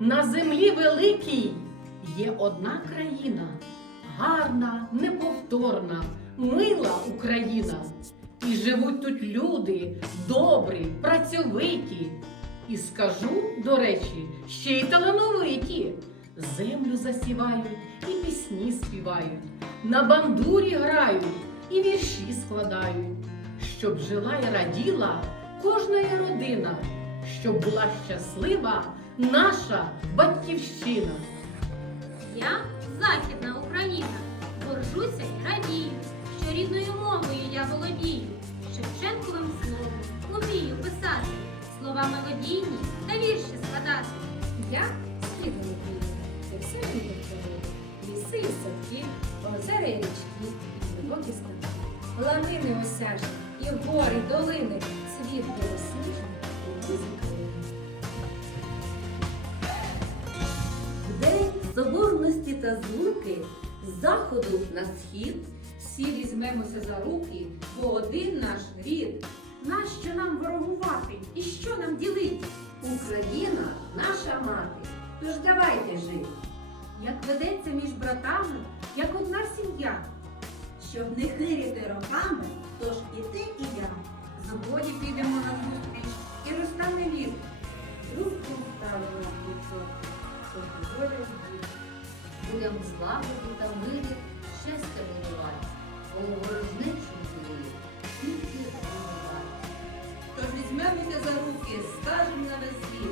На землі великій є одна країна, гарна, неповторна, мила Україна. І живуть тут люди добрі, працьовиті. І скажу, до речі, ще й талановиті. Землю засівають і пісні співають, на бандурі грають і вірші складають, щоб жила і раділа кожна родина, щоб була щаслива наша батьківщина. Я Західна Україна, горжуся і радію, що рідною мовою я володію, Шевченковим словом умію писати, слова мелодійні та вірші складати. Я східна Україна, це все мені природа. Ліси і садки, озера і річки, і глибокі ставки. Ланини осяжні, і гори, й долини, світ білосніжний та звуки з заходу на схід Всі візьмемося за руки, бо один наш рід. Нащо нам ворогувати і що нам ділити? Україна наша мати. Тож давайте жити, Як ведеться між братами, як одна сім'я. Щоб не хиріти роками, тож і ти, і я. Згоді підемо на зустріч і розтане лід. руку ставимо на плечо, щоб діти людям злагоді та мирі щастя будувати, у ворожничу злію тільки вибивати. Тож візьмемося за руки, скажемо на веслі.